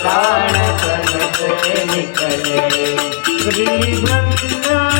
प्राण तन निकले। श्री वृंदावन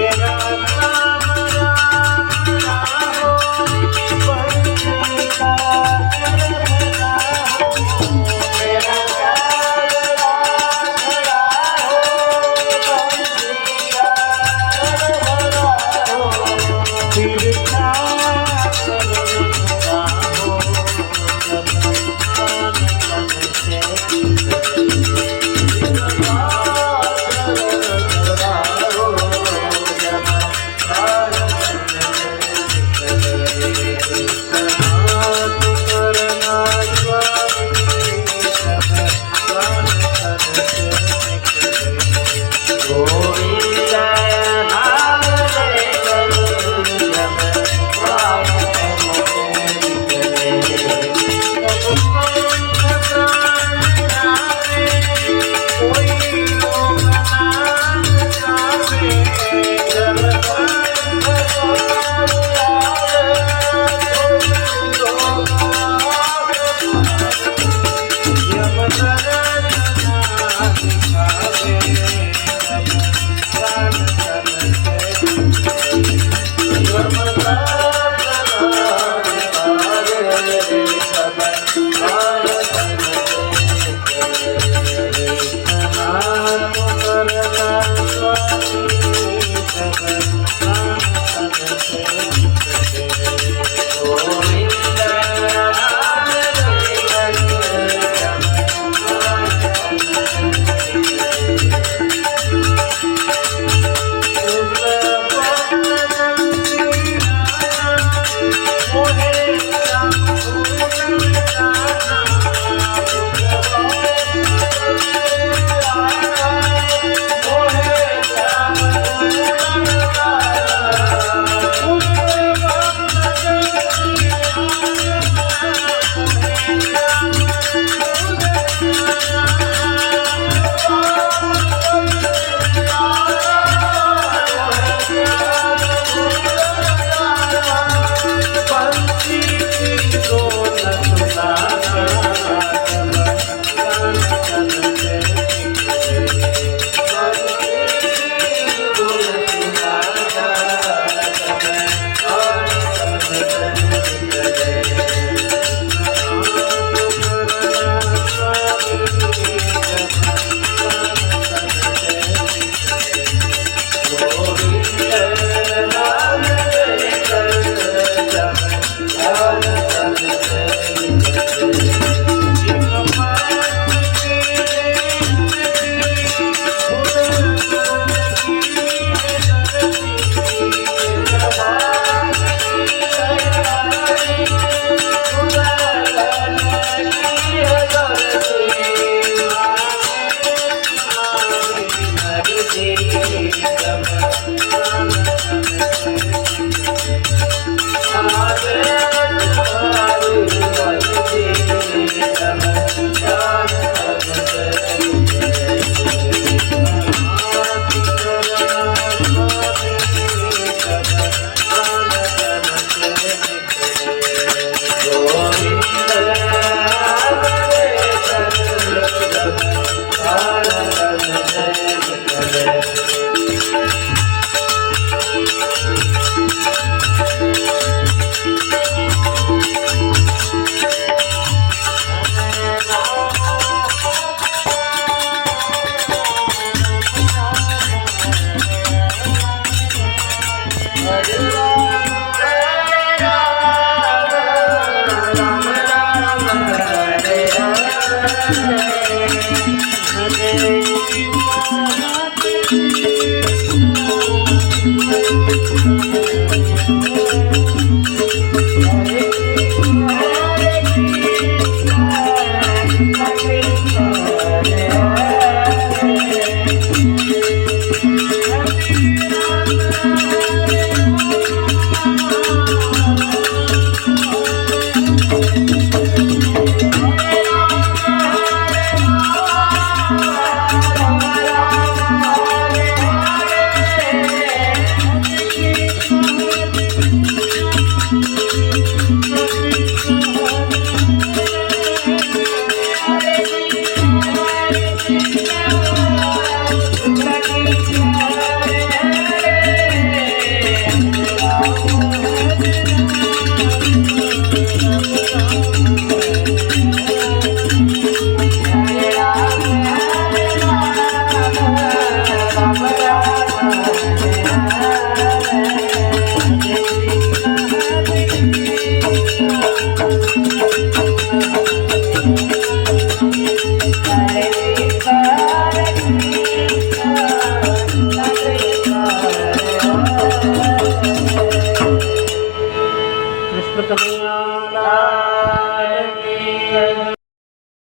Yeah. Bye.